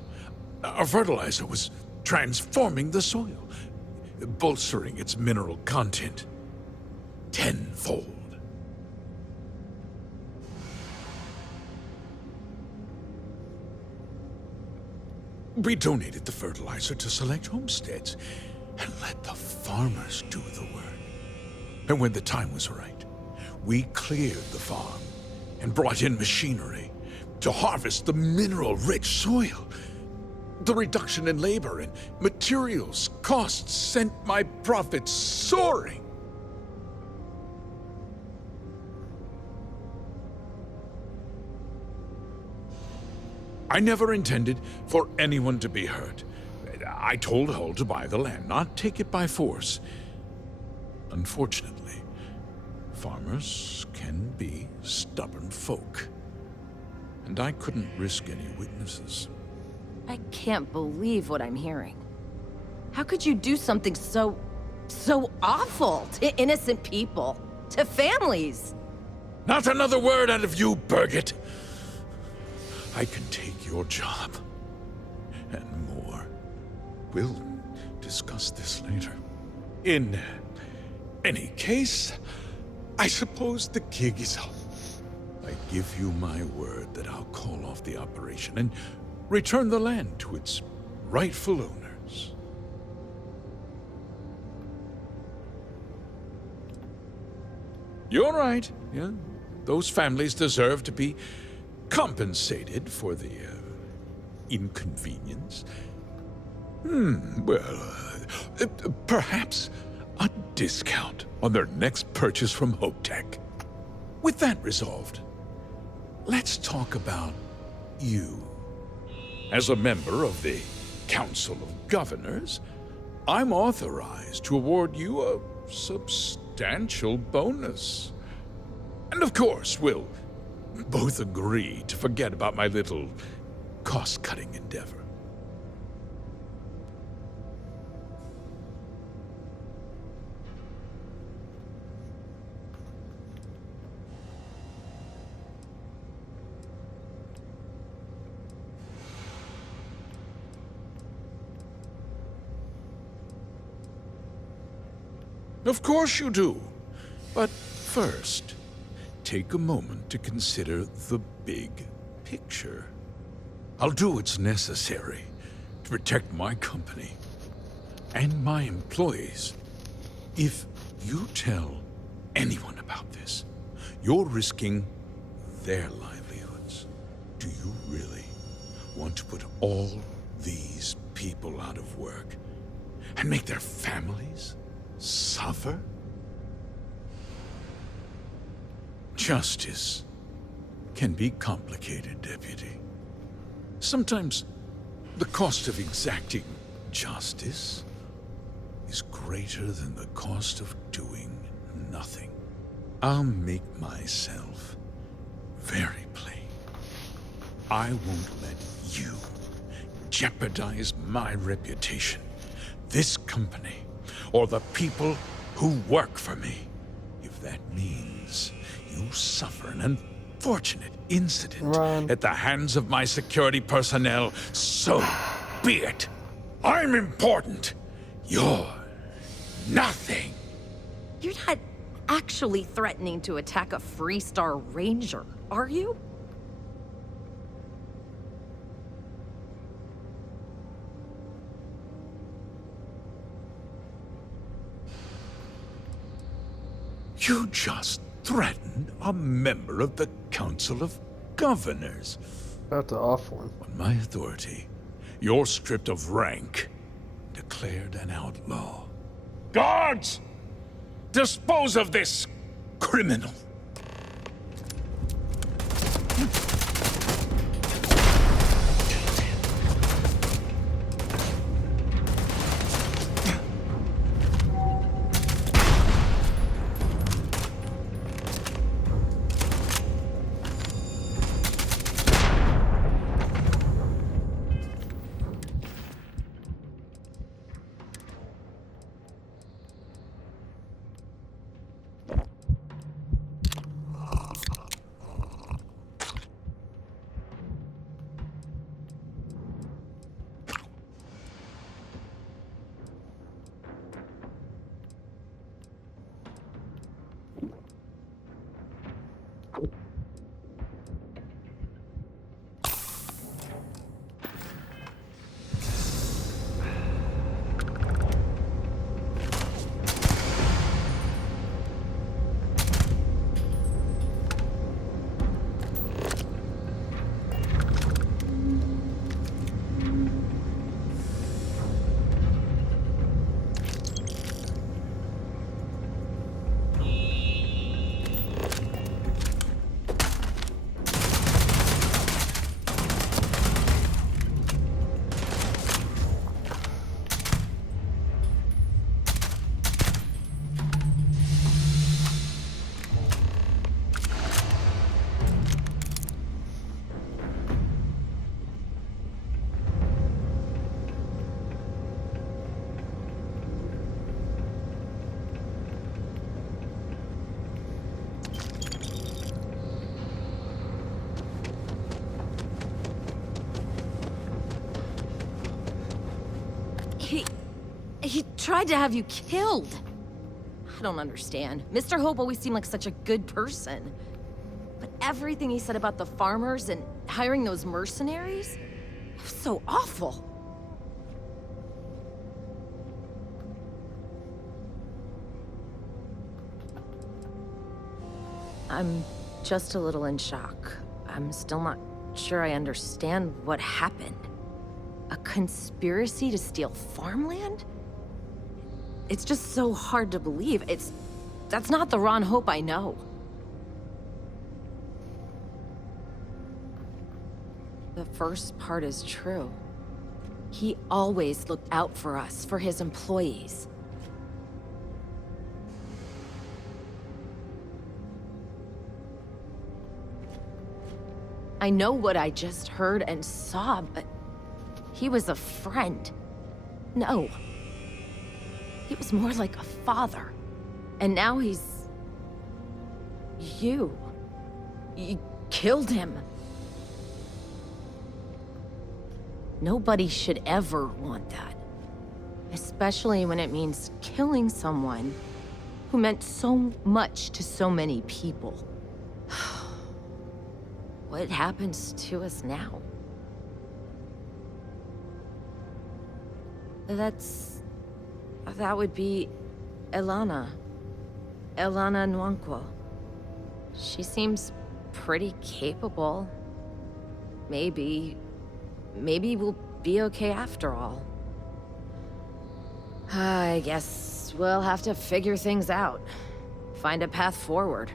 our fertilizer was transforming the soil, bolstering its mineral content tenfold. We donated the fertilizer to select homesteads and let the farmers do the work. And when the time was right, we cleared the farm and brought in machinery to harvest the mineral-rich soil. The reduction in labor and materials costs sent my profits soaring. I never intended for anyone to be hurt. I told Hull to buy the land, not take it by force. Unfortunately, farmers can be stubborn folk. And I couldn't risk any witnesses. I can't believe what I'm hearing. How could you do something so awful to innocent people, to families? Not another word out of you, Birgit. I can take your job, and more. We'll discuss this later. In any case, I suppose the gig is up. I give you my word that I'll call off the operation and return the land to its rightful owners. You're right. Yeah, those families deserve to be compensated for the inconvenience. Perhaps a discount on their next purchase from Hope Tech. With that resolved, let's talk about you. As a member of the Council of Governors, I'm authorized to award you a substantial bonus. And of course, we'll both agree to forget about my little cost-cutting endeavor. Of course you do. But first, take a moment to consider the big picture. I'll do what's necessary to protect my company and my employees. If you tell anyone about this, you're risking their livelihoods. Do you really want to put all these people out of work and make their families suffer? Justice can be complicated, Deputy. Sometimes the cost of exacting justice is greater than the cost of doing nothing. I'll make myself very plain. I won't let you jeopardize my reputation, this company, or the people who work for me. If that means you suffer an unfortunate incident at the hands of my security personnel, so be it. I'm important. You're nothing. You're not actually threatening to attack a Freestar Ranger, are you? You just threatened a member of the Council of Governors. About to off one. On my authority, you're stripped of rank, declared an outlaw. Guards! Dispose of this criminal. He tried to have you killed. I don't understand. Mr. Hope always seemed like such a good person. But everything he said about the farmers and hiring those mercenaries, it was so awful. I'm just a little in shock. I'm still not sure I understand what happened. A conspiracy to steal farmland? It's just so hard to believe. That's not the Ron Hope I know. The first part is true. He always looked out for us, for his employees. I know what I just heard and saw, but he was a friend. No. He was more like a father. And now he's... You killed him. Nobody should ever want that. Especially when it means killing someone who meant so much to so many people. What happens to us now? That would be Elana. Elana Nwankwo. She seems pretty capable. Maybe we'll be okay after all. I guess we'll have to figure things out. Find a path forward.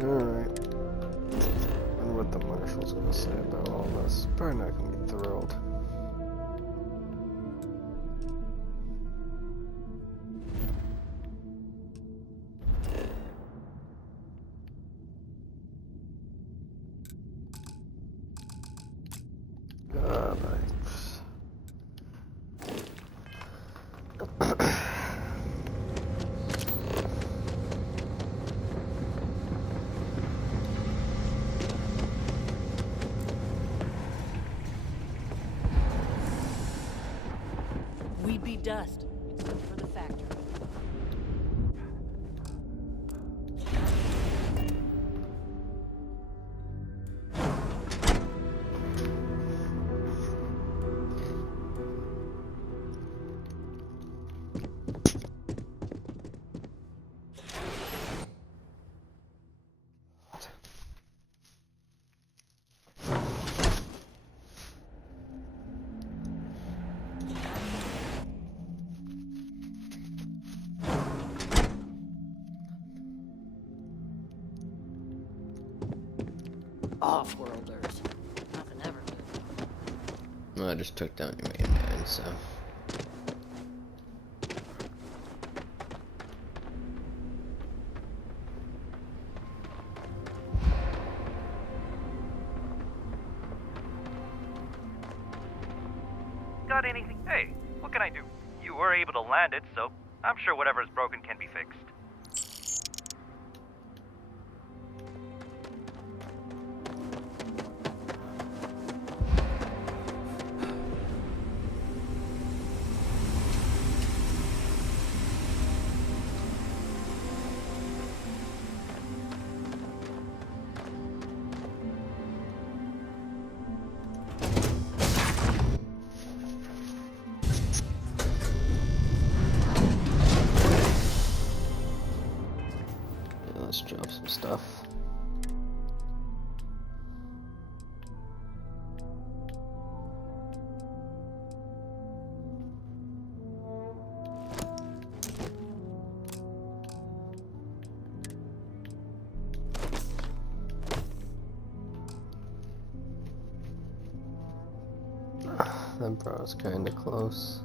Alright. Wonder what the marshal's gonna say about all this. Probably not gonna be thrilled. We'd be dust, except for the factory. Off-worlders. Nothing ever good. Well, I just took down your main man, so. Got anything? Hey, what can I do? You were able to land it, so I'm sure whatever's broken can be fixed. Let's drop some stuff. That bro's kinda close.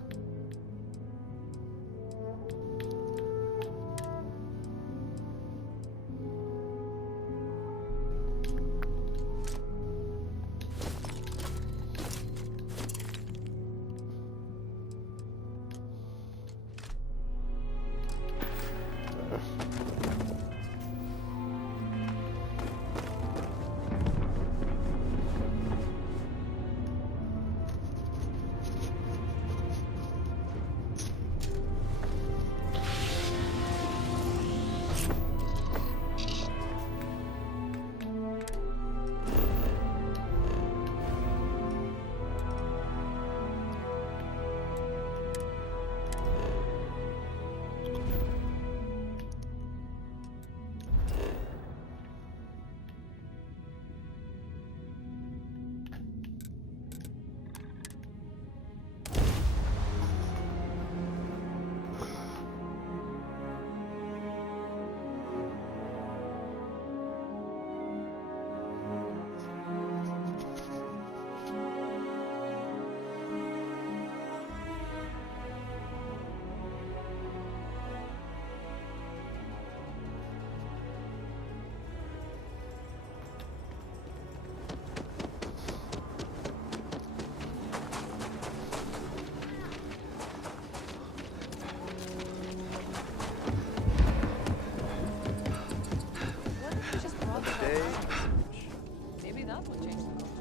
Maybe that's what changed the culture.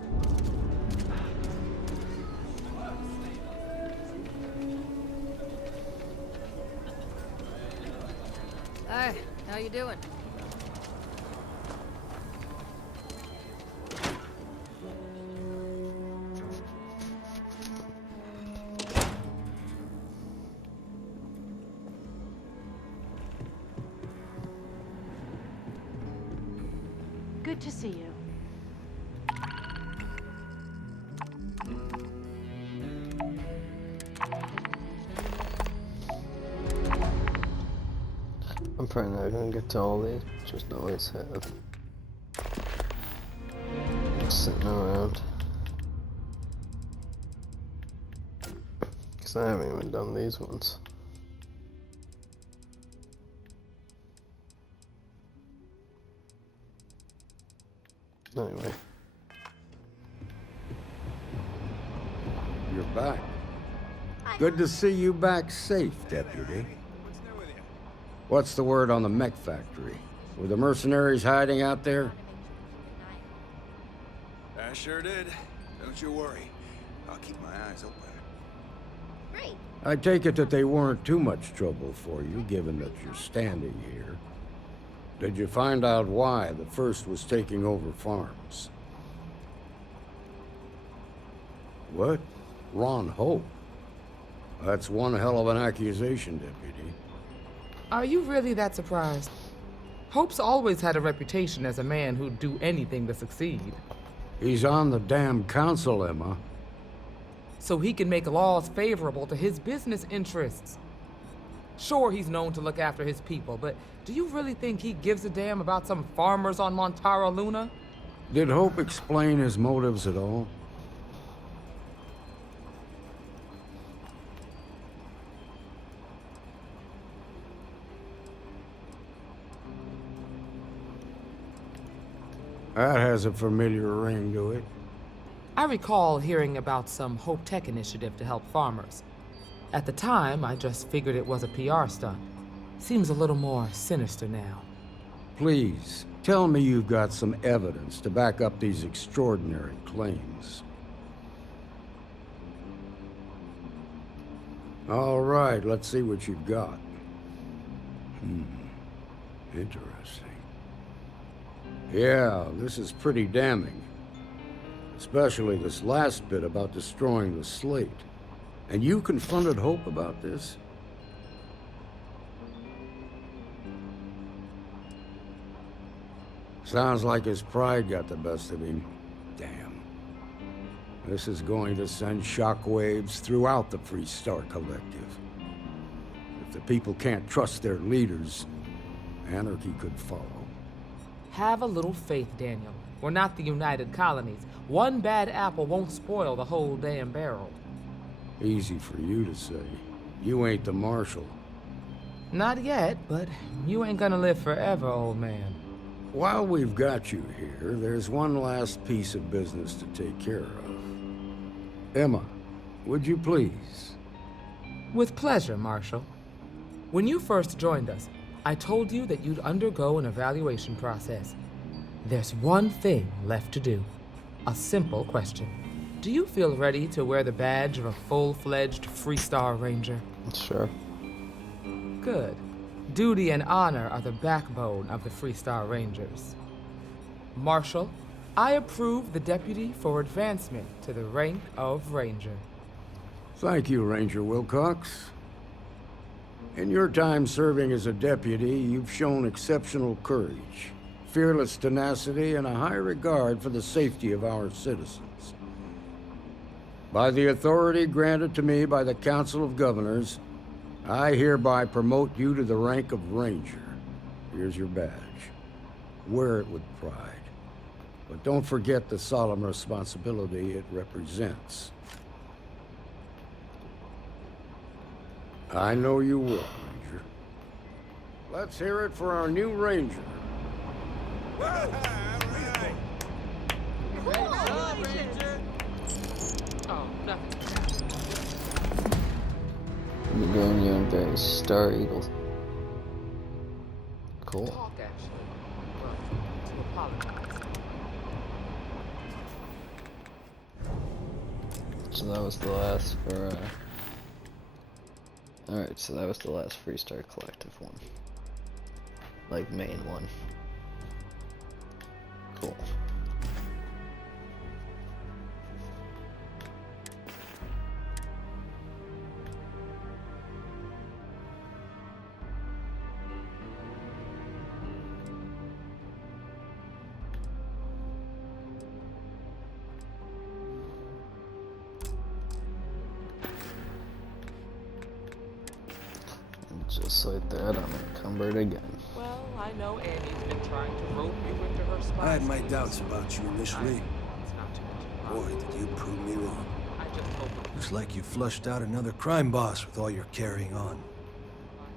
Hi, how you doing? Good to see you. I'm probably not gonna get to all these, just always have. Just sitting around. Because I haven't even done these ones. Anyway. You're back. Good to see you back safe, Deputy. What's the word on the mech factory? Were the mercenaries hiding out there? I sure did. Don't you worry. I'll keep my eyes open. Great. I take it that they weren't too much trouble for you, given that you're standing here. Did you find out why the First was taking over farms? What? Ron Hope? That's one hell of an accusation, Deputy. Are you really that surprised? Hope's always had a reputation as a man who'd do anything to succeed. He's on the damn council, Emma. So he can make laws favorable to his business interests. Sure, he's known to look after his people, but do you really think he gives a damn about some farmers on Montara Luna? Did Hope explain his motives at all? That has a familiar ring to it. I recall hearing about some Hope Tech initiative to help farmers. At the time, I just figured it was a PR stunt. Seems a little more sinister now. Please, tell me you've got some evidence to back up these extraordinary claims. All right, let's see what you've got. Interesting. Yeah, this is pretty damning. Especially this last bit about destroying the slate. And you confronted Hope about this? Sounds like his pride got the best of him. Damn. This is going to send shockwaves throughout the Freestar Collective. If the people can't trust their leaders, anarchy could follow. Have a little faith, Daniel. We're not the United Colonies. One bad apple won't spoil the whole damn barrel. Easy for you to say. You ain't the marshal. Not yet, but you ain't gonna live forever, old man. While we've got you here, there's one last piece of business to take care of. Emma, would you please? With pleasure, Marshal. When you first joined us, I told you that you'd undergo an evaluation process. There's one thing left to do. A simple question. Do you feel ready to wear the badge of a full-fledged Freestar Ranger? Sure. Good. Duty and honor are the backbone of the Freestar Rangers. Marshal, I approve the deputy for advancement to the rank of Ranger. Thank you, Ranger Wilcox. In your time serving as a deputy, you've shown exceptional courage, fearless tenacity, and a high regard for the safety of our citizens. By the authority granted to me by the Council of Governors, I hereby promote you to the rank of Ranger. Here's your badge. Wear it with pride. But don't forget the solemn responsibility it represents. I know you will, Ranger. Let's hear it for our new Ranger. Oh, nothing. You're going you and Barry Star Eagle. Cool. Talk, actually. Well, to apologize. So that was the last for, Alright, so that was the last Freestar Collective one. Like, main one. Cool. Just like that, I'm encumbered again. Well, I know Annie's been trying to rope you into her spot. I had my doubts about you initially. Boy, did you prove me wrong. Looks like you flushed out another crime boss with all your carrying on.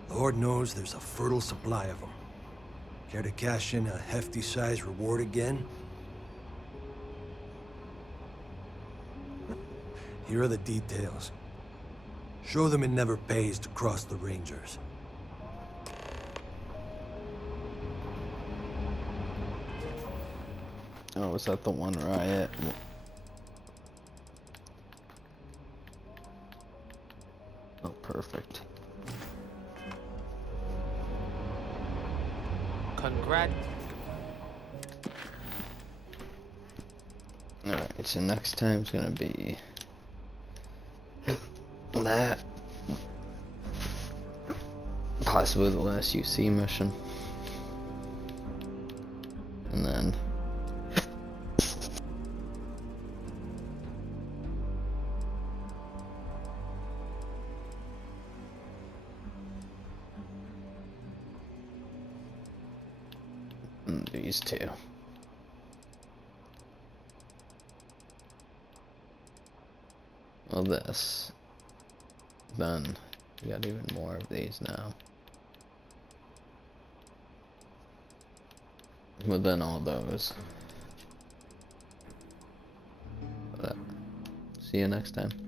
Lord knows there's a fertile supply of them. Care to cash in a hefty size reward again? Here are the details. Show them it never pays to cross the Rangers. Oh, was that the one riot? Oh, perfect. Congrats. Alright, so next time's gonna be that. possibly the last UC mission. And then and these two. Well, this. Then we got even more of these now. But then all those. But, see you next time.